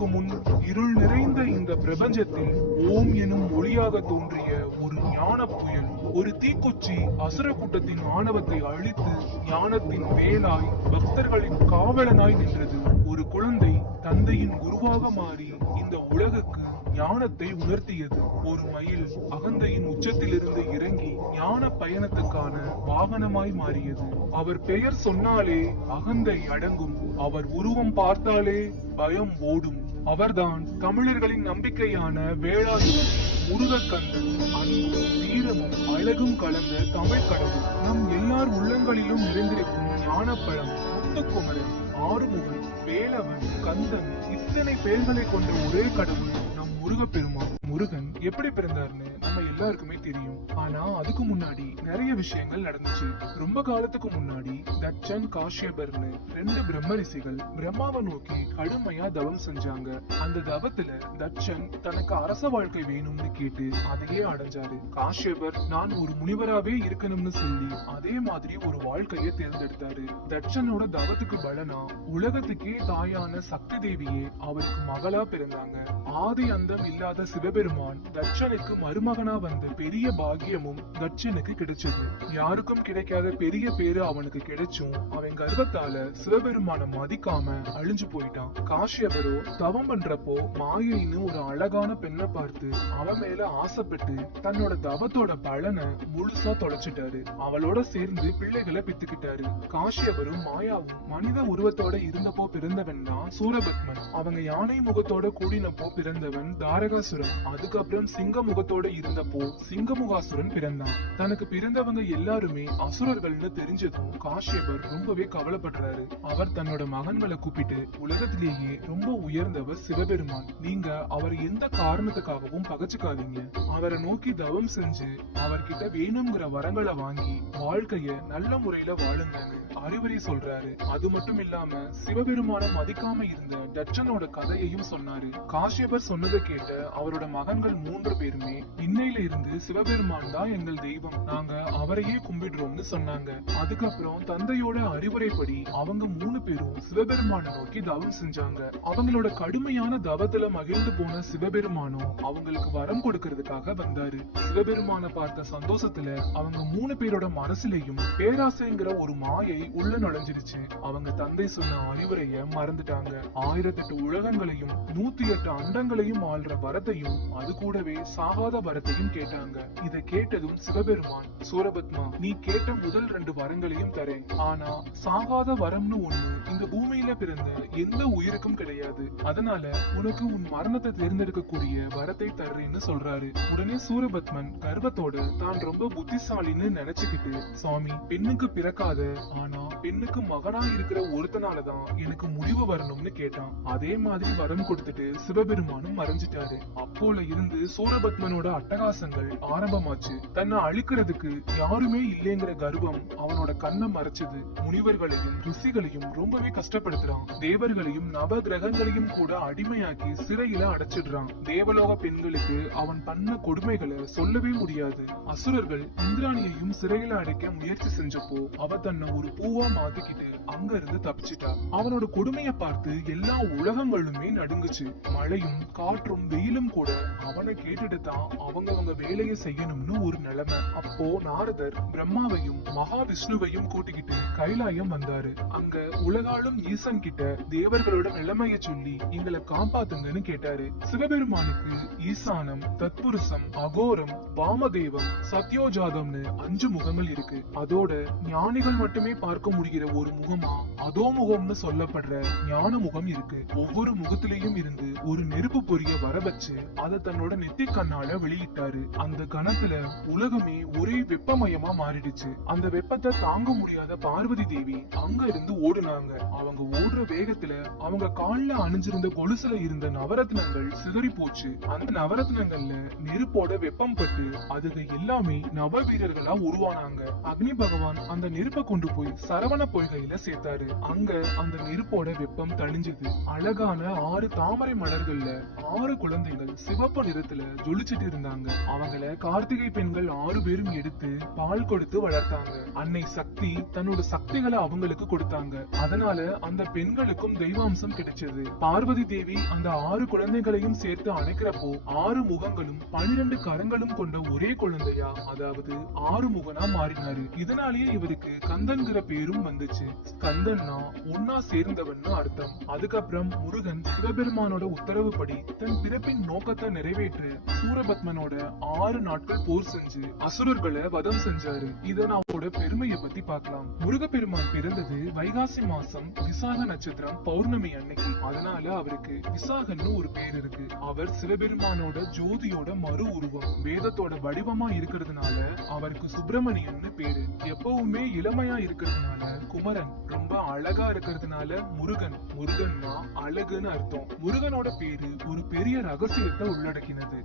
வருடங்களுக்கு முன் இருள் நிறைந்த இந்த பிரபஞ்சத்தில் ஓம் எனும் ஒளியாக தோன்றிய ஒரு ஞான புயல், ஒரு தீக்குச்சி அசுர கூட்டத்தின் ஆணவத்தை அழித்து ஞானத்தின் வேலாய் பக்தர்களின் காவலனாய் நின்றது. ஒரு குழந்தை தந்தையின் குருவாக மாறி இந்த உலகுக்கு ஞானத்தை உணர்த்தியது. ஒரு மயில் அகந்தையின் உச்சத்திலிருந்து இறங்கி ஞான பயணத்துக்கான வாகனமாய் மாறியது. அவர் பெயர் சொன்னாலே அகந்தை அடங்கும், அவர் உருவம் பார்த்தாலே பயம் ஓடும். அவர்தான் தமிழர்களின் நம்பிக்கையான வேளாயுதம், முருகக்கந்தன். அன்பும் வீரமும் அழகும் கலந்த தமிழ் கடவுள், நம் எல்லார் உள்ளங்களிலும் நிறைந்திருக்கும் ஞானப்பழம், முத்துக்குமரன், ஆறுமுகன், வேலவன், கந்தன், இத்தனை பெயர்களை கொண்ட ஒரே கடவுள் நம் முருகப்பெருமான். முருகன் எப்படி பிறந்தார்னு நம்ம எல்லாருக்குமே தெரியும். ஆனா அதுக்கு முன்னாடி நிறைய விஷயங்கள் நடந்துச்சு. ரொம்ப காலத்துக்கு முன்னாடி தட்சன், காஷ்யபர்னு 2 பிரம்ம ரிஷிகள் பிரம்மாவை நோக்கி கடுமையா தவம் செஞ்சாங்க. அந்த தவத்துல தட்சன் தனக்கு அரச வாழ்க்கை வேணும்னு கேட்டு அதையே அடைஞ்சாரு. காஷ்யபர் நான் ஒரு முனிவராவே இருக்கணும்னு சொல்லி அதே மாதிரி ஒரு வாழ்க்கையை தேர்ந்தெடுத்தாரு. தட்சனோட தவத்துக்கு பலனா உலகத்துக்கே தாயான சக்தி தேவியே அவருக்கு மகளா பிறந்தாங்க. ஆதி அந்தம் இல்லாத சிவபெருமான் தட்சனுக்கு மருமகனா வந்த பெரிய பாக்கியமும் தட்சனுக்கு கிடைச்சது. யாருக்கும் கிடைக்காத பெரிய பேரு அவனுக்கு கிடைச்சும் அவன் கர்வத்தால சிவபெருமான மதிக்காம அழிஞ்சு போயிட்டான். காஷ்யபரோ தவம் பண்றப்போ மாயைன்னு ஒரு அழகான பெண்ணை பார்த்து அவன் மேல ஆசைப்பட்டு தன்னோட தவத்தோட பலனை முழுசா தொலைச்சிட்டாரு. அவளோட சேர்ந்து பிள்ளைகளை பெத்துக்கிட்டாரு. காஷ்யபரும் மாயாவும் மனித உருவத்தோட இருந்தப்போ பிறந்தவன் தான் சூரபத்மன். அவங்க யானை முகத்தோட கூடினப்போ பிறந்தவன் தாரகாசுரன். அதுக்கப்புறம் சிங்க முகத்தோட இருந்தப்போ சிங்கமுகாசுரன் பிறந்தான். தனக்கு பிறந்தவங்க எல்லாருமே அசுரர்கள்னு தெரிஞ்சதும் காஷ்யபர் ரொம்பவே கவலைப்படுறாரு. அவர் தன்னோட மகன்களை கூப்பிட்டு, உலகத்திலேயே ரொம்ப உயர்ந்தவர் சிவபெருமான், நீங்க அவர் எந்த காரணத்துக்காகவும் பகச்சுக்காதீங்க. அவரை நோக்கி தவம் செஞ்சு அவர்கிட்ட வேணுங்கிற வரங்களை வாங்கி வாழ்க்கைய நல்ல முறையில வாழுங்கன்னு அறிவுரை சொல்றாரு. அது மட்டும் இல்லாம சிவபெருமான மதிக்காம இருந்த தட்சனோட கதையையும் சொன்னாரு. காஷ்யபர் சொன்னதை கேட்ட அவரோட மகன்கள் 3 பேருமே இன்னையில இருந்து சிவபெருமான் தான் எங்கள் தெய்வம், நாங்க அவரையே கும்பிடுறோம்னு சொன்னாங்க. அதுக்கப்புறம் தந்தையோட அறிவுரைப்படி அவங்க 3 பேரும் சிவபெருமான நோக்கி தவம் செஞ்சாங்க. அவங்களோட கடுமையான தவத்துல மகிழ்ந்து போன சிவபெருமானும் அவங்களுக்கு வரம் கொடுக்கறதுக்காக வந்தாரு. சிவபெருமான பார்த்த சந்தோஷத்துல அவங்க 3 பேரோட மனசுலயும் பேராசைங்கிற ஒரு மாயை உள்ள நுழைஞ்சிருச்சு. அவங்க தந்தை சொன்ன அறிவுரைய மறந்துட்டாங்க. 1008 உலகங்களையும் 108 அண்டங்களையும் ஆள்ற வரத்தையும் அது கூடவே சாகாத வரத்தையும் கேட்டாங்க. இதை கேட்டதும் சிவபெருமான், சூரபத்மா, நீ கேட்ட முதல் 2 வரங்களையும் தரேன், ஆனா சாகாத வரம்னு ஒண்ணு இந்த பூமியில பிறந்த எந்த உயிருக்கும் கிடையாது, அதனால உனக்கு உன் மரணத்தை தேர்ந்தெடுக்கக்கூடிய வரத்தை தர்றேன்னு சொல்றாரு. உடனே சூரபத்மன் கர்வத்தோட தான் ரொம்ப புத்திசாலின்னு நினைச்சுக்கிட்டு, சுவாமி, பெண்ணுக்கு பிறக்காத ஆனா பெண்ணுக்கு மகனா இருக்கிற ஒருத்தனாலதான் எனக்கு முடிவு வரணும்னு கேட்டான். அதே மாதிரி வரம் கொடுத்துட்டு சிவபெருமானும் மறைஞ்சிட்டாரு. அப்போல இருந்து சூரபத்மனோட அட்டகாசங்கள் ஆரம்பமாச்சு. தன்னை அழிக்கிறதுக்கு யாருமே இல்லைங்கிற கர்வம் அவனோட கண்ணை மறைச்சது. முனிவர்களையும் ரிஷிகளையும் ரொம்பவே கஷ்டப்படுத்துறான். தேவர்களையும் நவ கிரகங்களையும் கூட அடிமையாக்கி சிறையில அடைச்சிடுறான். தேவலோக பெண்களுக்கு அவன் பண்ண கொடுமைகளை சொல்லவே முடியாது. அசுரர்கள் இந்திராணியையும் சிறையில அடைக்க முயற்சி செஞ்சப்போ அவ தன்னை ஒரு பூவா மாத்திக்கிட்டு அங்க இருந்து தப்பிச்சிட்டா. அவனோட கொடுமையை பார்த்து எல்லா உலகங்களுமே நடுங்குச்சு. மழையும் காற்றும் வெயிலும் கூட அவனை கேட்டுட்டு தான் அவங்க வேலையை செய்யணும்னு ஒரு நிலைமை. அப்போ நாரதர் பிரம்மாவையும் மகாவிஷ்ணுவையும் கூட்டிக்கிட்டு கைலாயம் வந்தாரு. அங்க உலகாலும் ஈசன் கிட்ட தேவர்களோட நிலைமைய சொல்லி எங்களை காப்பாத்துங்கன்னு கேட்டாரு. சிவபெருமானுக்கு ஈசானம், தத்புருஷம், அகோரம், வாமதேவம், சத்யோஜாதம்னு 5 முகங்கள் இருக்கு. அதோட ஞானிகள் மட்டுமே பார்க்க முடிகிற ஒரு முகமா அதோ முகம்னு சொல்லப்படுற ஞான முகம் இருக்கு. ஒவ்வொரு முகத்திலையும் இருந்து ஒரு நெருப்பு பொரிய வர வச்சு அதை தன்னோட நெத்தி கண்ணால வெளியிட்டாரு. அந்த கணத்துல உலகமே ஒரே வெப்பமயமா மாறிடுச்சு. அந்த வெப்பத்தை தாங்க முடியாத பார்வதி தேவி அங்க இருந்து ஓடுனாங்க. அவங்க ஓடுற வேகத்துல அவங்க கால்ல அணிஞ்சிருந்த கொலுசுல இருந்த நவரத்னங்கள் சிதறி போச்சு. அந்த நவரத்னங்கள்ல நெருப்போட வெப்பம் பட்டு அதுக எல்லாமே நவ வீரர்களா உருவானாங்க. அக்னி பகவான் அந்த நெருப்பை கொண்டு போய் சரவண பொய்கையில சேர்த்தாரு. அங்க அந்த நெருப்போட வெப்பம் தணிஞ்சது. அழகான 6 தாமரை மலர்கள்ல 6 குழந்தைகள் சிவப்பு நிறத்துல ஜொலிச்சிட்டு இருந்தாங்க. இருந்தாங்க. அவங்கள கார்த்திகை பெண்கள் 6 பேரும் எடுத்து பால் கொடுத்து வளர்த்தாங்க. அன்னை சக்தி தன்னோட சக்திகளை அவங்களுக்கு கொடுத்தாங்க. அதனால அந்த பெண்களுக்கும் தெய்வாம்சம் கிடைச்சது. பார்வதி தேவி அந்த 6 குழந்தைகளையும் சேர்த்து அணைக்கிறப்போ 6 முகங்களும் 12 கரங்களும் கொண்ட ஒரே குழந்தையா, அதாவது 6 முகனா மாறினாரு. இதனாலேயே இவருக்கு கந்தன்கிற பேரும் வந்துச்சு. கந்தன்னா ஒன்னா சேர்ந்தவன்னு அர்த்தம். அதுக்கப்புறம் முருகன் சிவபெருமானோட உத்தரவுப்படி தன் பிறப்பின் நோக்கத்தை நிறைவேற்ற சூரபத்மனோட 6 நாட்கள் போர் செஞ்சு அசுரர்களை வதம் செஞ்சாரு. இதனோட பெருமையை பத்தி பார்க்கலாம். முருகப்பெருமான் பிறந்தது வைகாசி மாசம் விசாக நட்சத்திரம் பௌர்ணமி அன்னைக்கு. அதனால அவருக்கு விசாகன்னு ஒரு பேர் இருக்கு. அவர் சிவபெருமானோட ஜோதியோட மறு உருவம், வேதத்தோட வடிவமா இருக்கிறதுனால அவருக்கு சுப்பிரமணியன்னு பேரு. எப்பவுமே இளமையா இருக்கிறதுனால குமரன், ரொம்ப அழகா இருக்கிறதுனால முருகன். முருகன்னா அழகுன்னு அர்த்தம். முருகனோட பேரு ஒரு பெரிய ரகசியத்தை உள்ளடக்கினது.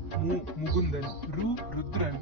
முகுந்தன், ருத்ரன்,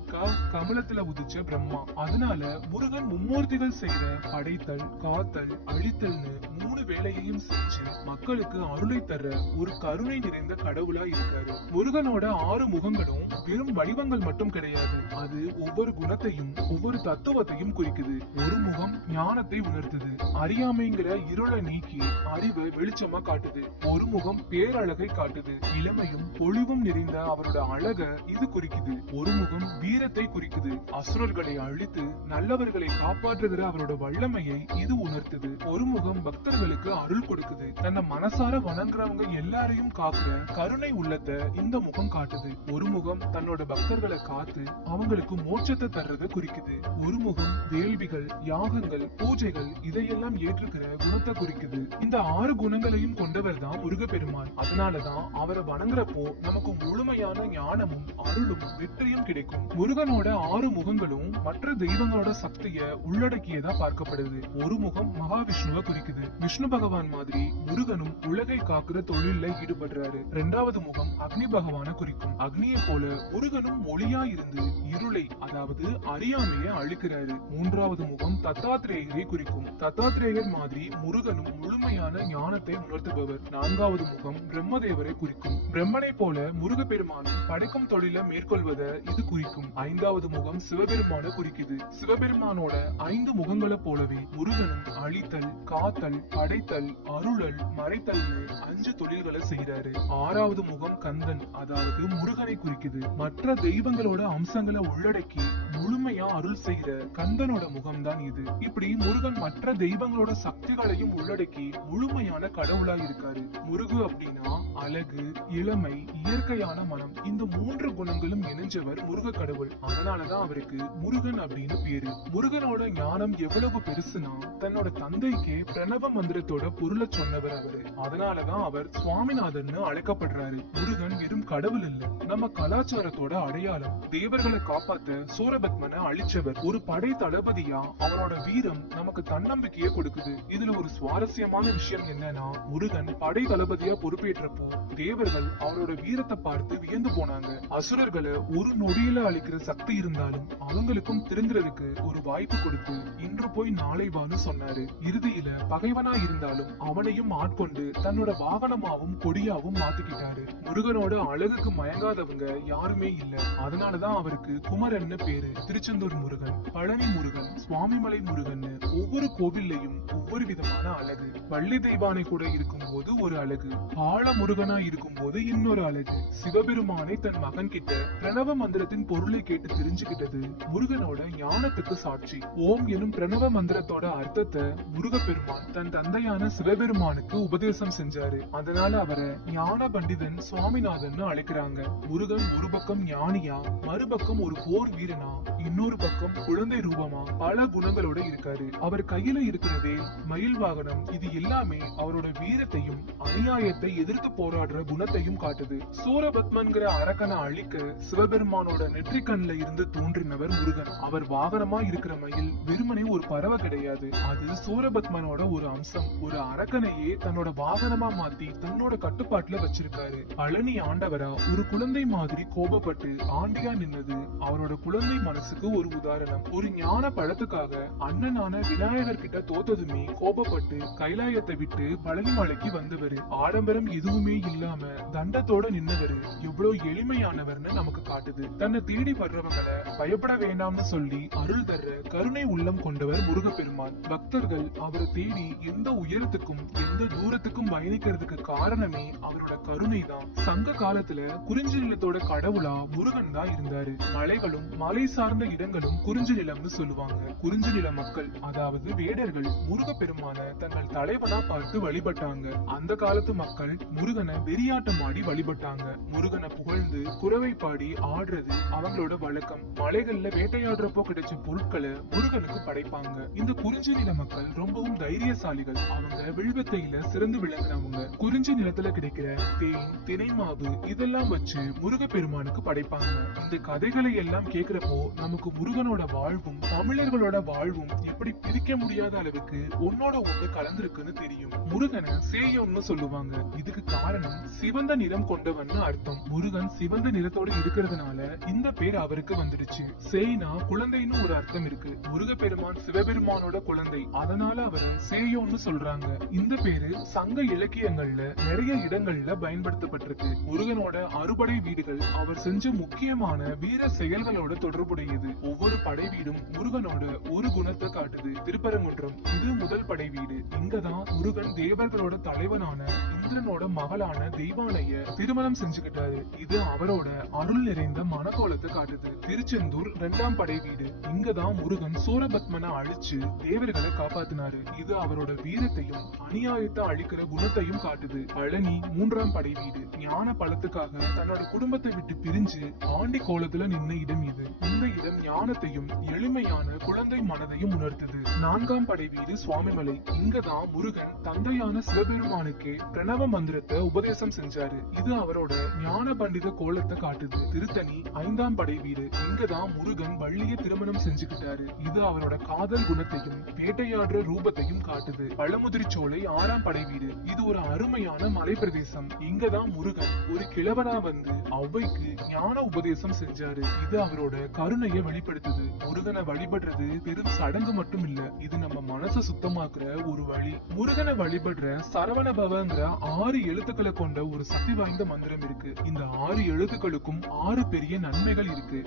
கமலத்துல உதிச்ச பிரம்மா. அதனால முருகன் மும்மூர்த்திகள் செய்யற படைத்தல், காத்தல், அழித்தல்னு 3 வேலையையும் செஞ்சு மக்களுக்கு அருளை தர ஒரு கருணை நிறைந்த கடவுளா இருக்காரு. முருகனோட 6 முகங்களும் வெறும் வடிவங்கள் மட்டும் கிடையாது. அது ஒவ்வொரு குணத்தையும் ஒவ்வொரு தத்துவத்தையும் குறிக்குது. ஒரு முகம் ஞானத்தை உணர்த்துது, அறியாமைங்கிற இருளை நீக்கி அறிவை வெளிச்சமா காட்டுது. ஒரு முகம் பேரழகை காட்டுது, இளமையும் பொழிவும் நிறைந்த அவரோட அழக இது குறிக்குது. ஒரு முகம் வீரத்தை குறிக்குது, அசுரர்களை அழித்து நல்லவர்களை காப்பாற்றுகிற அவரோட வல்லமையை இது உணர்த்துது. ஒரு முகம் பக்தர்களுக்கு அருள் கொடுக்குது, தன்னை மனசார வணங்குறவங்க எல்லாரையும் காக்குற கருணை உள்ளத்தை இந்த முகம் காட்டுது. ஒரு முகம் தன்னோட பக்தர்களை காத்து அவங்களுக்கு மோட்சத்தை தர்றத குறிக்குது. ஒரு முகம் வேள்விகள், யாகங்கள், பூஜைகள் இதையெல்லாம் ஏற்றுக்கிற குணத்தை குறிக்குது. இந்த 6 குணங்களையும் கொண்டவர் தான் முருகப்பெருமான். அதனாலதான் அவரை வணங்குறப்போ நமக்கு முழுமையான ஞானமும் அருளும் வெற்றியும் கிடைக்கும். முருகனோட 6 முகங்களும் மற்ற தெய்வங்களோட சக்திய உள்ளடக்கியதா பார்க்கப்படுது. ஒரு முகம் மகாவிஷ்ணுவை குறிக்குது. விஷ்ணு பகவான் மாதிரி முருகனும் உலகை காக்குற தொழில ஈடுபடுறாரு. 2வது முகம் அக்னி பகவான குறிக்கும். அக்னியை போல முருகனும் ஒளியா இருந்து இருளை, அதாவது அறியாமைய அழிக்கிறாரு. 3வது முகம் தத்தாத்ரேயரை குறிக்கும். தத்தாத்ரேயர் மாதிரி முருகனும் முழுமையான ஞானத்தை உணர்த்துபவர். 4வது முகம் பிரம்மதேவரை குறிக்கும். பிரம்மனை போல முருகப்பெருமானும் படைக்கும் தொழில மேற்கொள்வத இது குறிக்கும். 5வது முகம் சிவபெருமான குறிக்குது. சிவபெருமானோட 5 முகங்களை போலவே முருகனும் அழித்தல், காத்தல், படைத்தல், அருளல், மறைத்தல்னு 5 தொழில்களை செய்யறாரு. 6வது முகம் கந்தன், அதாவது முருகனை குறிக்குது. மற்ற தெய்வங்களோட அம்சங்களை உள்ளடக்கி முழுமையா அருள் செய்கிற கந்தனோட முகம் தான் இது. இப்படி முருகன் மற்ற தெய்வங்களோட சக்திகளையும் உள்ளடக்கி முழுமையான கடவுளா இருக்காரு. முருகு அப்படின்னா அழகு, இளமை, இயற்கையான மனம், இந்த 3 குணங்களும் இணைஞ்சவர் முருக கடவுள். அதனாலதான் அவருக்கு முருகன் அப்படின்னு பேரு. முருகனோட ஞானம் எவ்வளவு பெருசுனா தன்னோட தந்தைக்கே பிரணவ மந்திரத்தோட பொருளை சொன்னவர் அவரு. அதனாலதான் அவர் சுவாமிநாதன் அழைக்கப்படுறாரு. முருகன் வெறும் கடவுள் இல்ல, நம்ம கலாச்சாரத்தோட அடையாளம். தேவர்களை காப்பாத்த சூரபத்மனை அழிச்சவர். ஒரு படை தளபதியா அவரோட வீரம் நமக்கு தன்னம்பிக்கையை கொடுக்குது. இதுல ஒரு சுவாரஸ்யமான விஷயம் என்னன்னா, முருகன் படை தளபதியா பொறுப்பேற்றப்போ தேவர்கள் அவரோட வீரத்தை பார்த்து வியந்து போனாங்க. அசுரர்களை ஒரு நொடியில அழிக்கிற சக்தி இருந்தாலும் அவங்களுக்கும் திருந்துறதுக்கு ஒரு வாய்ப்பு கொடுத்து இன்று போய் நாளை வான்னு சொன்னாரு. இறுதியில பகைவனா இருந்தாலும் அவனையும் ஆட்கொண்டு தன்னோட வாகனமாவும் கொடியாவும் மாத்திக்கிட்டாரு. முருகனோட அழகுக்கு மயங்காதவங்க யாருமே இல்ல. அதனாலதான் அவருக்கு குமரன்னு பேரு. திருச்செந்தூர் முருகன், பழனி முருகன், சுவாமிமலை முருகன் ஒவ்வொரு கோவில்லையும் ஒவ்வொரு விதமான அழகு. வள்ளி தெய்வானை கூட இருக்கும் போது ஒரு அழகு, ஆழ முருகனா இருக்கும் போது இன்னொரு அழகு. சிவபெருமானை தன் மகன் கிட்ட பிரணவ மந்திரத்தின் பொருளை கேட்டு தெரிஞ்சுக்கிட்டது முருகனோட ஞானத்துக்கு சாட்சி. ஓம் எனும் பிரணவ மந்திரத்தோட அர்த்தத்தை முருகப்பெருமான் தன் தந்தையான சிவபெருமானுக்கு உபதேசம் செஞ்சாரு. அதனால அவரை ஞான பண்டிதன் சுவாமிநாதன் அழைக்கிறாங்க. முருகன் ஒரு பக்கம் ஞானியா, மறுபக்கம் ஒரு போர் வீரனா, இன்னொரு பக்கம் குழந்தை ரூபமா பல குணங்களோட இருக்காரு. அவர் கையில இருக்கிறதே மயில் வாகனம். இது எல்லாமே அவரோட வீரத்தையும் அநியாயத்தை எதிர்த்து போராடுற குணத்தையும் காட்டுது. சூரபத்மன்கிற அரக்கனை அழிக்க சிவபெருமானோட நெற்றிக்கண்ல இருந்து தோன்றினவர் முருகன். அவர் வாகனமா இருக்கிற மயில் வெறுமனே ஒரு பறவை கிடையாது, அது சூரபத்மனோட ஒரு அம்சம். ஒரு அரக்கனையே தன்னோட வாகனமா மாத்தி தன்னோட கட்டுப்பாட்டுல வச்சிருக்காரு. பழனி ஆண்டவரா ஒரு குழந்தை மாதிரி கோபப்பட்டு ஆண்டியா நின்னது அவரோட குழந்தை மனசுக்கு ஒரு உதாரணம். ஒரு ஞான பழத்துக்காக அண்ணனான விநாயகர் கிட்ட தோத்ததுமே கோபப்பட்டு கைலாயத்தை விட்டு பழனி மலைக்கு வந்தவரு. ஆடம்பரம் எதுவுமே இல்லாம தண்டத்தோட நின்னவரு. எவ்வளவு எளிமையானவர்னு நமக்கு காட்டுது. தன்னை தேடி வர்றவங்களை பயப்பட வேண்டாம்னு சொல்லி அருள் தர்ற கருணை உள்ளம் கொண்டவர் முருகப்பெருமான். பக்தர்கள் அவரை தேடி எந்த உயரத்துக்கும் எந்த தூரத்துக்கும் பயணிக்கிறதுக்கு காரணமே அவரோட கருணை தான். சங்க காலத்துல குறிஞ்சி நிலத்தோட கடவுளா முருகன் தான் இருந்தாரு. மலைகளும் மலை சார்ந்த இடங்களும் குறிஞ்சி நிலம்னு சொல்லுவாங்க. குறிஞ்சி நில மக்கள் அதாவது வேடர்கள் முருகப்பெருமான தங்கள் தலைவனா பார்த்து வழிபட்டாங்க. அந்த காலத்து மக்கள் முருகனை வெறியாட்டம் ஆடி வழிபட்டாங்க. முருகனை புகழ்ந்து குரவை பாடி ஆடுறது அவங்களோட வழக்கம். மலைகள்ல வேட்டையாடுறப்போ கிடைச்ச பொருட்களை முருகனுக்கு படைப்பாங்க. இந்த குறிஞ்சி நில மக்கள் ரொம்பவும் தைரியசாலிகள். அவங்க வில்வித்தையில சிறந்து விளங்குனவங்க. குறிஞ்சி நிலத்துல கிடைக்கிற தேன், தினை மாவு இதெல்லாம் வச்சு முருகப்பெருமானுக்கு படைப்பாங்க. இந்த கதைகளை எல்லாம் கேக்குறப்போ நமக்கு முருகனோட வாழ்வும் தமிழர்களோட வாழ்வும் எப்படி பிரிக்க முடியாத அளவுக்கு ஒன்னோட ஒண்ணு கலந்திருக்குன்னு தெரியும். முருகனை சேயோன்னு சொல்லுவாங்க. இதுக்கு காரணம் சிவந்த நிறம் கொண்டவன் அர்த்தம். முருகன் சிவந்த நிறத்தோட இருக்கிறதுனால இந்த பேர் அவருக்கு வந்துடுச்சு. சேய்னா குழந்தைன்னு ஒரு அர்த்தம் இருக்கு. முருகப்பெருமான் சிவபெருமானோட குழந்தை, அதனால அவரை சேயோன்னு சொல்றாங்க. இந்த பேரு சங்க இலக்கியங்கள்ல நிறைய இடங்கள்ல பயன்படுத்தப்பட்டிருக்கு. முருகனோட அறுபடை வீடுகள் அவர் செஞ்ச முக்கியமான வீர செயல்களோட தொடர்புடையது. ஒவ்வொரு படை வீடும் முருகனோட ஒரு குணத்தை காட்டுது. திருப்பரங்குன்றம் இது முதல் படை வீடு. இங்கதான் முருகன் தேவர்களோட தலைவனான இந்திரனோட மகளான தெய்வானைய திருமணம் செஞ்சுக்கிட்டாரு. இது அவரோட அருள் நிறைந்த மனக்கோலத்தை காட்டுது. திருச்செந்தூர் இரண்டாம் படை வீடு. இங்கதான் முருகன் சூரபத்மனை அழிச்சு தேவர்களை காப்பாத்தினாரு. இது அவரோட வீரத்தையும் அநியாயத்தை அழிக்கிற குணத்தையும் காட்டுது. பழனி மூன்றாம் படை வீடு. ஞான பலத்துக்காக தன்னோட குடும்பத்தை விட்டு பிரிஞ்சு ஆண்டி கோலத்துல நின்ன இடம் இது. இந்த இடம் ஞானத்தையும் எளிமையான குழந்தை மனதையும் உணர்த்துது. நான்காம் படை வீடு சுவாமிமலை. இங்கதான் முருகன் தந்தையான சிவபெருமானுக்கே பிரணவ மந்திரத்தை உபதேசம் செஞ்சாரு. இது அவரோட ஞான பண்டித கோலத்தை காட்டுது. திருத்தணி ஐந்தாம் படை வீடு. இங்கதான் முருகன் வள்ளிய திருமணம் செஞ்சுக்கிட்டாரு. இது அவரோட காதல் குணத்தையும் வேட்டையாடுற ரூபத்தையும் காட்டுது. பழமுதிர்ச்சோலை ஆறாம் படை வீடு. இது ஒரு அருமையான மலை பிரதேசம். இங்கதான் முருகன் ஒரு கிழவனா வந்து ஔவைக்கு ஞான உபதேசம் செஞ்சாரு. இது அவரோட கருணையை வெளிப்படுத்துது. முருகனை வழிபடுறது பெரும் சடங்கு மட்டும் இல்ல, இது நம்ம மனசை சுத்தமாக்குற ஒரு வழி. முருகனை வழிபடுற சரவண பவங்கிற 6 எழுத்துக்களை கொண்ட ஒரு சக்தி வாய்ந்த மந்திரம் இருக்கு. இந்த 6 எழுத்துக்களுக்கும் 6 பெரிய நன்மைகள் இருக்கு.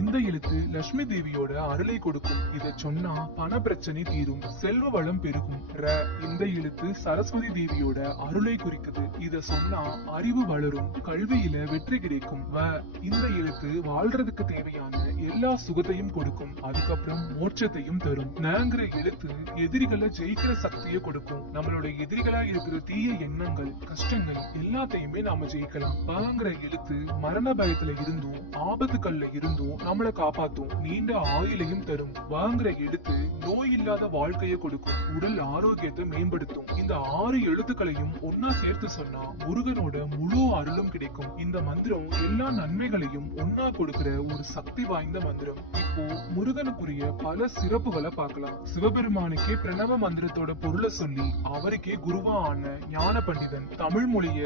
இந்த எழுத்து லட்சுமி தேவியோட அருளை கொடுக்கும். இத சொன்னா பண பிரச்சனை தீரும், செல்வ வளம் பெருகும். இந்த எழுத்து சரஸ்வதி தேவியோட அருளை குறிக்குது. இத சொன்னா அறிவு வளரும், கல்வியில வெற்றி கிடைக்கும். இந்த எழுத்து வாழ்றதுக்கு தேவையான எல்லா சுகத்தையும் கொடுக்கும், அதுக்கப்புறம் மோட்சத்தையும் தரும். ங்கிற எழுத்து எதிரிகளை ஜெயிக்கிற சக்தியை கொடுக்கும். நம்மளோட எதிரிகளா இருக்கிற தீய எண்ணங்கள், கஷ்டங்கள் எல்லாத்தையுமே நாம ஜெயிக்கலாம். பாங்கிற எழுத்து மரண பயத்துல இருந்தும் ஆபத்துக்கள்ல இருந்தும் நம்மளை காப்பாத்தும், நீண்ட ஆயுளையும் தரும். வாங்குற எழுத்து நோய் இல்லாத வாழ்க்கையை கொடுக்கும், உடல் ஆரோக்கியத்தை மேம்படுத்தும். இந்த 6 எழுத்துக்களையும் ஒன்னா சேர்த்து சொன்னா முருகனோட முழு அருளும் கிடைக்கும். இந்த மந்திரம் எல்லா நன்மைகளையும் ஒன்னா கொடுக்கிற ஒரு சக்தி வாய்ந்த மந்திரம். இப்போ முருகனுக்குரிய பல சிறப்புகளை பார்க்கலாம். சிவபெருமானுக்கே பிரணவ மந்திரத்தோட பொருளை சொல்லி அவருக்கே குருவா ஆன ஞான பண்டிதன். தமிழ் மொழிய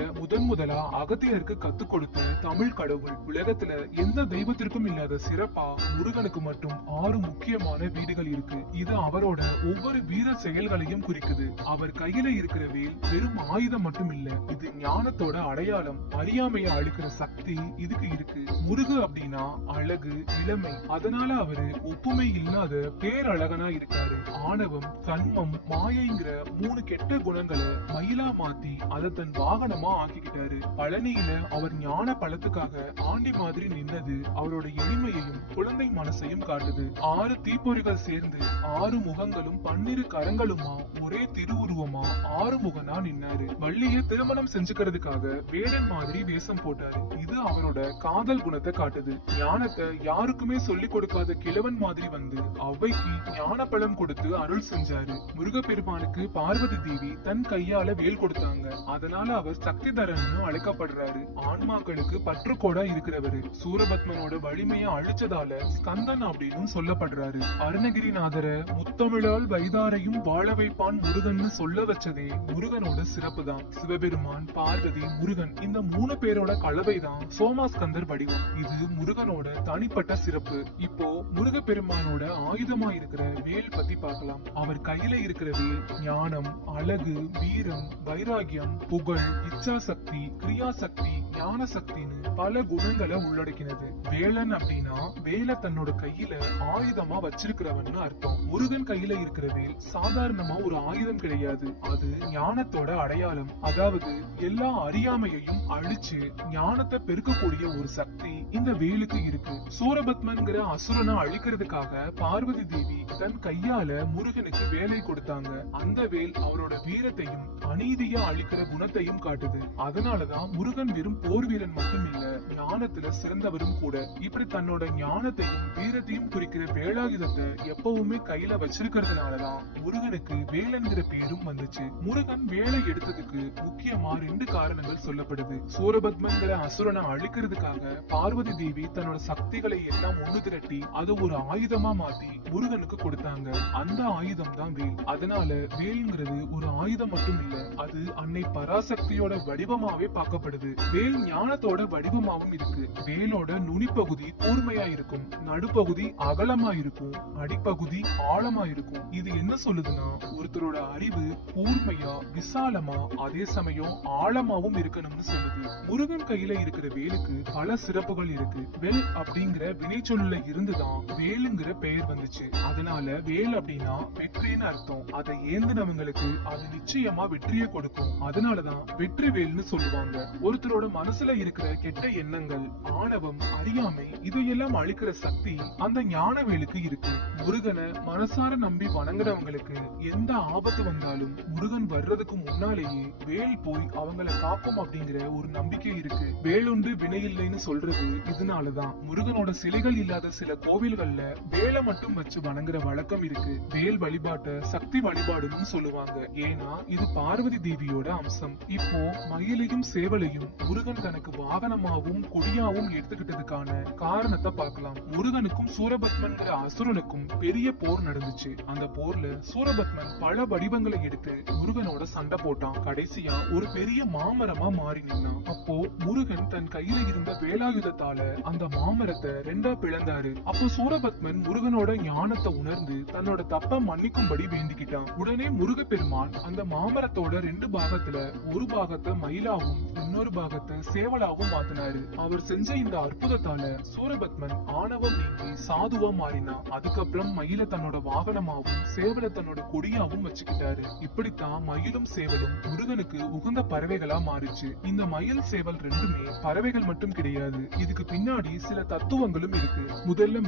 முதலா அகத்தியருக்கு கத்துக் கொடுத்த தமிழ் கடவுள். உலகத்துல எந்த தெய்வத்திற்கும் இல்லாத சிறப்பா முருகனுக்கு மட்டும் 6 முக்கியமான வீடுகள் இருக்கு. இது அவரோட ஒவ்வொரு வீர செயல்களையும் குறிக்குது. அவர் கையில இருக்கிற வேல் வெறும் ஆயுதம் மட்டும் இல்ல, இது ஞானத்தோட அடையாளம். அறியாமைய அழிக்கிற சக்தி இதுக்கு இருக்கு. முருகு அப்படின்னா அழகு, இளமை. அதனால அவரு ஒப்புமை இல்லாத பேரழகனா இருக்காரு. ஆணவம், கண்மம், மாயைங்கிற 3 கெட்ட குணங்களை மயிலா மாத்தி அதை தன் வாகனமா ஆக்கிக்கிட்டாரு. பழனியில அவர் ஞான பலத்துக்காக ஆண்டி மாதிரி நின்னது அவரோட எளிமையையும் குழந்தை மனசையும் காட்டுது. 6 தீப்பொறிகள் சேர்ந்து 6 முகங்களும் 12 கரங்களுமா ஒரே திருவுருவமா 6 முகனா நின்னாரு. வள்ளிய திருமணம் செஞ்சுக்கிறதுக்காக வேடன் மாதிரி வேஷம் போட்டாரு. இது அவரோட காதல் குணத்தை காட்டுது. ஞானத்தை யாருக்குமே சொல்லி கொடுக்காத கிழவன் மாதிரி வந்து ஔவைக்கு ஞான பலம் கொடுத்து அருள் செஞ்சாரு. முருகப்பெருமானுக்கு பார்வதி தேவி தன் கையால வேல் கொடுத்தாங்க. அதனால அவர் சக்திதரன்னு அழைக்கப்படுறாரு. ஆன்மாக்களுக்கு பற்றுக்கோடா இருக்கிறவரு. சூரபத்மனோட வலிமையை அழிச்சதால ஸ்கந்தன் அப்படின்னு சொல்லப்படுறாரு. அருணகிரிநாதர முத்தமிழால் வைதாரையும் வாழ வைப்பான் முருகன் சொல்ல வச்சதே முருகனோட சிறப்பு தான். சிவபெருமான், பார்வதி, முருகன் இந்த 3 பேரோட கலவைதான் சோமாஸ்கந்தர் வடிவம். இது முருகனோட தனிப்பட்ட சிறப்பு. இப்போ முருகப்பெருமானோட ஆயுதமா இருக்கிற வேல் பத்தி பார்க்கலாம். அவர் கையில இருக்கிற வேல் ஞானம், அழகு, வீரம், வைராகியம், புகழ், இச்சா சக்தி, கிரியா சக்தி, ஞான சக்தின்னு பல குணங்களை உள்ளடக்கினது. வேலன் அப்படின்னா வேலை தன்னோட கையில ஆயுதமா வச்சிருக்கிறவன்னு அர்த்தம். முருகன் கையில இருக்கிற வேல் சாதாரணமா ஒரு ஆயுதம் கிடையாது. அது ஞானத்தோட அடையாளம். அதாவது எல்லா அறியாமையையும் அழிச்சு ஞானத்தை பெருக்கக்கூடிய ஒரு சக்தி இந்த வேலுக்கு இருக்கு. சூரபத்மன்கிற அசுரனை அழிக்கிறதுக்காக பார்வதி தேவி தன் கையால முருகனுக்கு வேலை கொடுத்தாங்க. அந்த வேல் அவரோட வீரத்தையும் அநீதியா அழிக்கிற குணத்தையும் காட்டுது. அதனாலதான் முருகன் வெறும் போர் வீரன் மட்டும் இல்ல, ஞானத்துல சிறந்தவரும் கூட. இப்படி தன்னோட ஞானத்தையும் வீரத்தையும் குறிக்கிற வேலாயுதத்தை எப்பவுமே கையில வச்சிருக்கிறதுனாலதான் முருகனுக்கு வேலன்கிற பேரும் வந்துச்சு. முருகன் வேலை எடுத்ததுக்கு முக்கியமா 2 காரணங்கள் சொல்லப்படுது. சூரபத்மன்கிற அசுரனை அழிக்கிறதுக்காக பார்வதி தேவி தன்னோட சக்திகளை எல்லாம் ஒண்ணு திரட்டி அது ஒரு ஆயுதமா மாத்தி முருகனுக்கு கொடுத்தாங்க. அந்த ஆயுதம் தான் வேல். அதனால வேல்ங்கிறது ஒரு ஆயுதம் மட்டும் இல்ல, அது அன்னை பராசக்தியோட வடிவமாவே பார்க்கப்படுது. வேல் ஞானத்தோட வடிவமாவும் இருக்கு. வேலோட நுனிப்பகுதி கூர்மையா இருக்கும், நடுப்பகுதி அகலமா இருக்கும், அடிப்பகுதி ஆழமா இருக்கும். இது என்ன சொல்லுதுன்னா ஒருத்தரோட அறிவு கூர்மையா விசாலமா அதே சமயம் ஆழமாவும் இருக்கணும்னு சொல்லுது. முருகன் கையில இருக்கிற வேலுக்கு பல சிறப்புகள் இருக்கு. வெல் அப்படிங்கிற வினைச்சொல்லுல இருந்துதான் வேலுங்கிற பெயர் வந்துச்சு. அதனால வேல் அப்படின்னா வெற்றின்னு அர்த்தம். அதை ஏந்தினவங்களுக்கு அது நிச்சயமா வெற்றியை கொடுக்கும். அதனாலதான் வெற்றி வேல்னு சொல்லுவாங்க. ஒருத்தரோட மனசுல இருக்கிற கெட்ட எண்ணங்கள், ஆணவம், அறியாமை இதையெல்லாம் அழிக்கிற சக்தி அந்த ஞான வேலுக்கு இருக்கு. முருகனை மனசார நம்பி வணங்குறவங்களுக்கு எந்த ஆபத்து வந்தாலும் முருகன் வர்றதுக்கு முன்னாலேயே வேல் போய் அவங்கள காக்கும் அப்படிங்கிற ஒரு நம்பிக்கை இருக்கு. வேலுண்டு வினை இல்லைன்னு சொல்றது இதனாலதான். முருகனோட சிலைகள் இல்லாத சில கோவில்கள்ல வேலை மட்டும் வச்சு வணங்குற வழக்கம் இருக்கு. வேல் வழிபாட்ட சக்தி வழிபாடுன்னு சொல்லுவாங்க. ஏன்னா இது பார்வதி தேவியோட அம்சம். இப்போ மயிலையும் சேவலையும் முருகன் தனக்கு வாகனமாவும் கொடியாவும் எடுத்துக்கிட்டதுக்கான காரணத்தை பார்க்கலாம். முருகனுக்கும் சூரபத்மன்கிற அசுரனுக்கும் பெரிய போர் நடந்துச்சு. அந்த போர்ல சூரபத்மன் பல வடிவங்களை எடுத்து முருகனோட சண்டை போட்டான். கடைசியா ஒரு பெரிய மாமரமா மாறி நின்னான். அப்போ முருகன் தன் கையில இருந்த வேலாயுதத்தால அந்த மாமரத்தை 2ஆ பிளந்தாரு. அப்போ சூரபத்மன் முருகனோட ஞானத்தை உணர்ந்து தன்னோட தப்ப மன்னிக்கும்படி வேண்டிக்கிட்டான். உடனே முருகப்பெருமான் அந்த மாமரத்தோட 2 பாகத்துல ஒரு பாகத்தை மயிலாவும் இன்னொரு பாகத்தை சேவலாவும் மாத்தினாரு. அவர் செஞ்ச இந்த அற்புதத்தால சூரபத்மன் ஆணவம் நீங்கி சாதுவா மாறினான். அதுக்கப்புறம் மயில தன்னோட வாகனமாவும் சேவலை தன்னோட கொடியாவும் வச்சுக்கிட்டாரு. இப்படித்தான் மயிலும் சேவலும் முருகனுக்கு உகந்த பறவைகளா மாறிச்சு. இந்த மயில் சேவல் 2மே பறவைகள் மட்டும் கிடையாது. இதுக்கு பின்னாடி சில தத்துவங்களும் இருக்கு. முதல்ல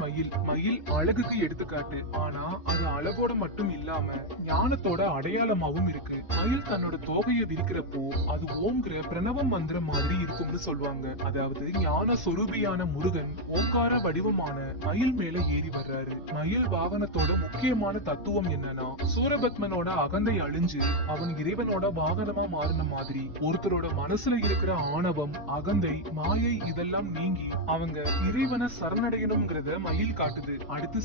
மயில் அழகுக்கு எடுத்துக்காட்டு. ஆனா அது அழகோட மட்டும் இல்லாம ஞானத்தோட அடையாளமாவும் இருக்கு. மயில் தன்னோட தோகையை விரிக்கிறப்போ அது ஓம்ங்கிற பிரணவ மந்திரம் மாதிரி இருக்கும்னு சொல்லுவாங்க. அதாவது ஞான சொரூபியான முருகன் ஓங்கார வடிவமான மயில் மேல ஏறி வர்றாரு. மயில் வாகனத்தோட முக்கியமான தத்துவம் என்னன்னா சூரபத்மனோட அகந்தை அழிஞ்சு அவன் இறைவனோட வாகனமா மாறின மாதிரி ஒருத்தரோட மனசுல இருக்கிற ஆணவம், அகந்தை, மாயை இதெல்லாம் நீங்கி அவங்க இறைவனை சரணடையணும்ங்கிறத மயில் காட்டுது. அடுத்து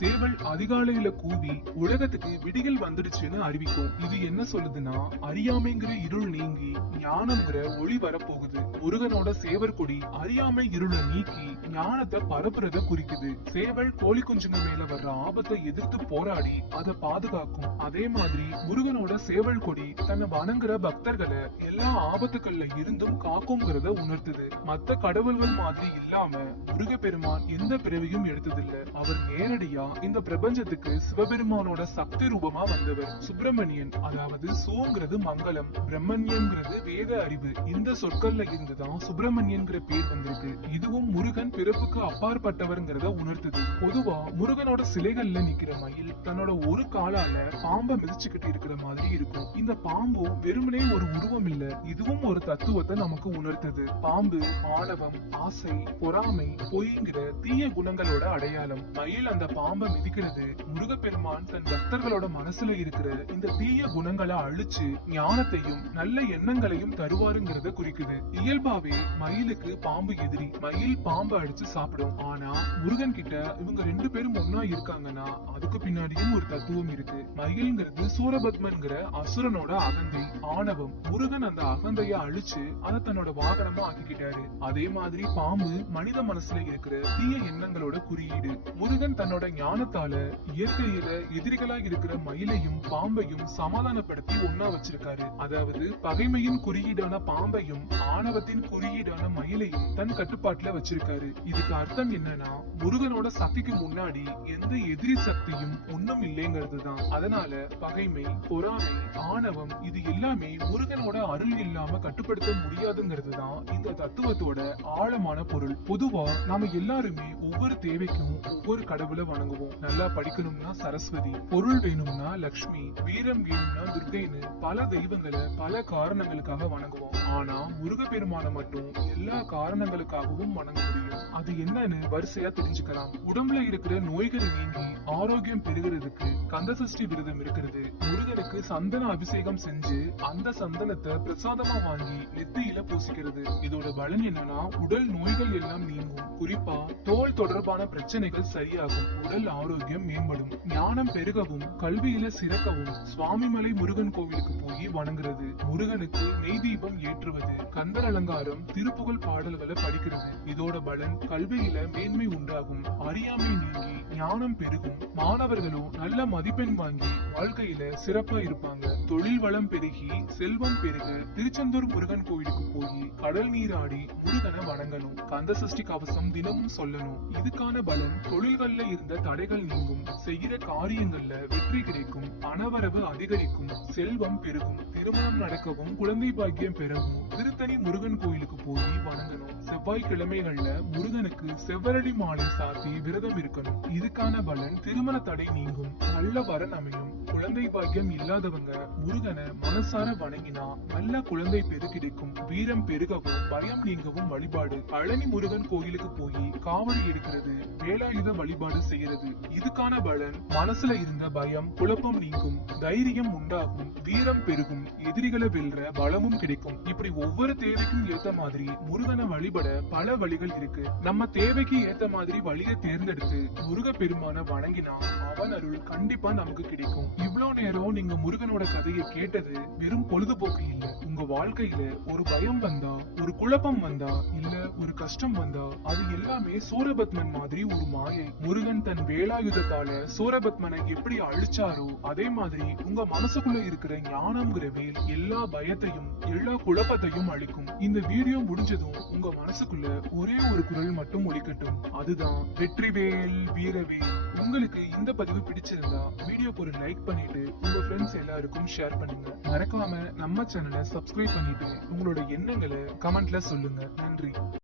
சேவல் அதிகாலையில கூவி உலகத்துக்கு விடிகள் வந்துடுச்சுன்னு அறிவிக்கும். இது என்ன சொல்லுதுன்னா அறியாமைங்கிற இருள் நீங்கி ஞானம்ங்கிற ஒளி வரப்போகுது. முருகனோட சேவர் கொடி அறியாமை இருளை நீக்கி ஞானத்தை பரப்புறத குறிக்குது. சேவல் கோழி குஞ்சுங்க மேல வர்ற ஆபத்தை எதிர்த்து போராடி அதை பாதுகாக்கும். அதே மாதிரி முருகனோட சேவல் கொடி தன்னை வணங்குற பக்தர்களை எல்லா ஆபத்துக்கள்ல இருந்தும் காக்கும்ங்கிறத உணர்த்துது. மத்த கடவுள்கள் மாதிரி இல்லாம முருகப்பெருமான் எந்த பிறவியும் எடுத்ததில்ல. அவர் நேரடியா இந்த பிரபஞ்சத்துக்கு சிவபெருமானோட சக்தி ரூபமா வந்தவர். சுப்பிரமணியன், அதாவது சூங்கிறது மங்களம், பிரம்மண்யம்ங்கிறது வேத அறிவு. இந்த சொற்கள்ல இருந்துதான் சுப்பிரமணியன்கிற பேர் வந்திருக்கு. இதுவும் முருகன் பிறப்புக்கு அப்பாற்பட்டவர்ங்கிறத உணர்த்துது. பொதுவா முருகனோட சிலைகள்ல நிக்கிற மயில் தன்னோட ஒரு காலால பாம்பை மிதிச்சுக்கிட்டு இருக்கிற மாதிரி இருக்கும். இந்த பாம்பு வெறுமனே ஒரு உருவம் இல்ல, இதுவும் ஒரு தத்துவத்தை நமக்கு உணர்த்துது. பாம்பு ஆணவம், ஆசை, பொறாமை, பொய்ங்கிற தீய குணங்களோட அடையாளம். மயில் அந்த பாம்பை மிதிக்கிறது முருகப்பெருமான் தன் பக்தர்களோட மனசுல இருக்கிற இந்த தீய குணங்களை அழிச்சு ஞானத்தையும் நல்ல எண்ணங்களையும் தருவாருங்கிறத குறிக்குது. இயல்பாவே மயிலுக்கு பாம்பு எதிரி. மயில் பாம்பு அடிச்சு சாப்பிடும். ஆனா முருகன் கிட்ட இவங்க 2 பேரும் ஒன்னா எல்லாம் இருக்காங்கன்னா அதுக்கு பின்னாடியும் ஒரு தத்துவம் இருக்கு. மயில்ங்கிறது சூரபத்மன்கிற அசுரனோட அகந்தை, ஆணவம். முருகன் அந்த அகந்தைய அழிச்சு அதை தன்னோட வாகனமா ஆக்கிக்கிட்டாரு. அதே மாதிரி பாம்பு மனித மனசுல இருக்கிற தீய எண்ணங்களோட குறியீடு. முருகன் தன்னோட ஞானத்தால இயற்கையில எதிரிகளா இருக்கிற மயிலையும் பாம்பையும் சமாதானப்படுத்தி ஒன்னா வச்சிருக்காரு. அதாவது பகைமையின் குறியீடான பாம்பையும் ஆணவத்தின் குறியீடான மயிலையும் தன் கட்டுப்பாட்டுல வச்சிருக்காரு. இதுக்கு அர்த்தம் என்னன்னா, முருகனோட சக்திக்கு முன்னாடி எந்த எதிரி சக்தியும் ஒண்ணும் இல்லைங்கிறதுதான். அதனால பகைமை, பொறாமை, ஆணவம் இது எல்லாமே முருகனோட அருள் இல்லாம கட்டுப்படுத்த முடியாதுங்கிறதுதான் இந்த தத்துவத்தோட ஆழமான பொருள். பொதுவா நாம எல்லாருமே ஒவ்வொரு தேவைக்கும் ஒவ்வொரு கடவுளை வணங்குவோம். நல்லா படிக்கணும்னா சரஸ்வதி, பொருள் வேணும்னா லக்ஷ்மி, வீரம் வேணும்னா துர்க்கைன்னு பல தெய்வங்களை பல காரணங்களுக்காக வணங்குவோம். ஆனா முருகப்பெருமான மட்டும் எல்லா காரணங்களுக்காகவும் வணங்க முடியும். அது என்னன்னு வரிசையா தெரிஞ்சுக்கலாம். உடம்புல இருக்கிற நோய்கள் நீங்கி ஆரோக்கியம் பெறுகிறதுக்கு கந்தசஷ்டி விரதம் இருக்கிறது. முருகனுக்கு சந்தன அபிஷேகம் செஞ்சு அந்த சந்தனத்தை பிரசாதமா வாங்கி நெத்தியில பூசிக்கிறது. இதோட பலன் என்னன்னா, உடல் நோய்கள் எல்லாம் நீங்கும். குறிப்பா தோல் தொடர்பான பிரச்சனைகள் சரியாகும், உடல் ஆரோக்கியம் மேம்படும், ஞானம் பெருகவும், கல்வியில சிறக்கவும் சுவாமிமலை முருகன் கோவிலுக்கு போய் வணங்குறது, முருகனுக்கு நெய் தீபம் ஏற்றுவது, கந்தர் அலங்காரம், திருப்புகழ் பாடல்களை படிக்கிறது. இதோட பலன் கல்வியில மேன்மை உண்டாகும், அறியாமை நீங்கி ஞானம் பெருகும், மாணவர்களும் நல்ல மதிப்பெண் வாங்கி வாழ்க்கையில சிறப்பா இருப்பாங்க, தொழில் வளம் பெருகி செல்வம் பெருக திருச்செந்தூர் முருகன் கோவிலுக்கு போய் கடல் நீராடி முருகனை வணங்கணும், கந்த சஷ்டி கவசம் தினமும் சொல்லணும். இதுக்கான பலன் தொழில்கள்ல இருந்த தடைகள் நீங்கும், செய்கிற காரியங்கள்ல வெற்றி கிடைக்கும், பணவரவு அதிகரிக்கும், செல்வம் பெருகும், திருமணம் நடக்கவும் குழந்தை பாக்கியம் பெறவும் திருத்தணி முருகன் கோயிலுக்கு போய் வணங்கணும். செவ்வாய்க்கிழமைகள்ல முருகனுக்கு செவ்வரடி மாலை சாத்தி விரதம் இருக்கணும். இதுக்கான பலன் திருமண தடை நீங்கும், நல்ல வரன் அமையும். குழந்தை பாக்கியம் இல்லாதவங்க முருகனை மனசார வணங்கினா நல்ல குழந்தை பெரு கிடைக்கும், வீரம் பெருகவும் பயம் நீங்கவும் வழிபாடு. பழனி முருகன் கோயிலுக்கு போய் காவடி எடுக்கிறது, வேலாயுத வழிபாடு செய்யறது. இதுக்கான பலன் மனசுல இருந்த பயம் குழப்பம் நீங்கும், தைரியம் உண்டாகும், வீரம் பெருகும், எதிரிகளை வெல்ற பலமும் கிடைக்கும். இப்படி ஒவ்வொரு தேவைக்கும் ஏத்த மாதிரி முருகனை வழிபட பல வழிகள் இருக்கு. நம்ம தேவைக்கு ஏத்த மாதிரி வழியை தேர்ந்தெடுத்து முருக பெருமான வணங்கினா அவன் அருள் கண்டிப்பா நமக்கு கிடைக்கும். இவ்வளவு நேரம் நீங்க முருகனோட கதையை கேட்டது வெறும் பொழுதுபோக்கு இல்ல. உங்க வாழ்க்கையில ஒரு பயம் வந்தா, ஒரு குழப்பம் வந்தா, இல்ல ஒரு கஷ்டம் வந்தா அது எல்லாமே சூரபத்மன் மாதிரி ஒரு மாயை. முருகன் தன் வேலாயுதத்தால சூரபத்மனை எப்படி அழிச்சாரோ அதே மாதிரி உங்க மனசுக்குள்ள இருக்கிற ஞானம்ங்கிற வேல் எல்லா பயத்தையும் எல்லா குழப்பத்தையும் அழிக்கும். இந்த வீடியோ முடிஞ்சதும் உங்க மனசுக்குள்ள ஒரே ஒரு குரல் மட்டும் ஒலிக்கட்டும், அதுதான் வெற்றிவேல் வீரவேல். உங்களுக்கு இந்த பதிவு பிடிச்சிருந்தா வீடியோக்கு ஒரு லைக் பண்ணிட்டு உங்க ஃப்ரெண்ட்ஸ் எல்லாருக்கும் ஷேர் பண்ணுங்க. மறக்காம நம்ம சேனலை சப்ஸ்கிரைப் பண்ணிட்டு உங்களோட எண்ணங்களை கமெண்ட்ல சொல்லுங்க. நன்றி.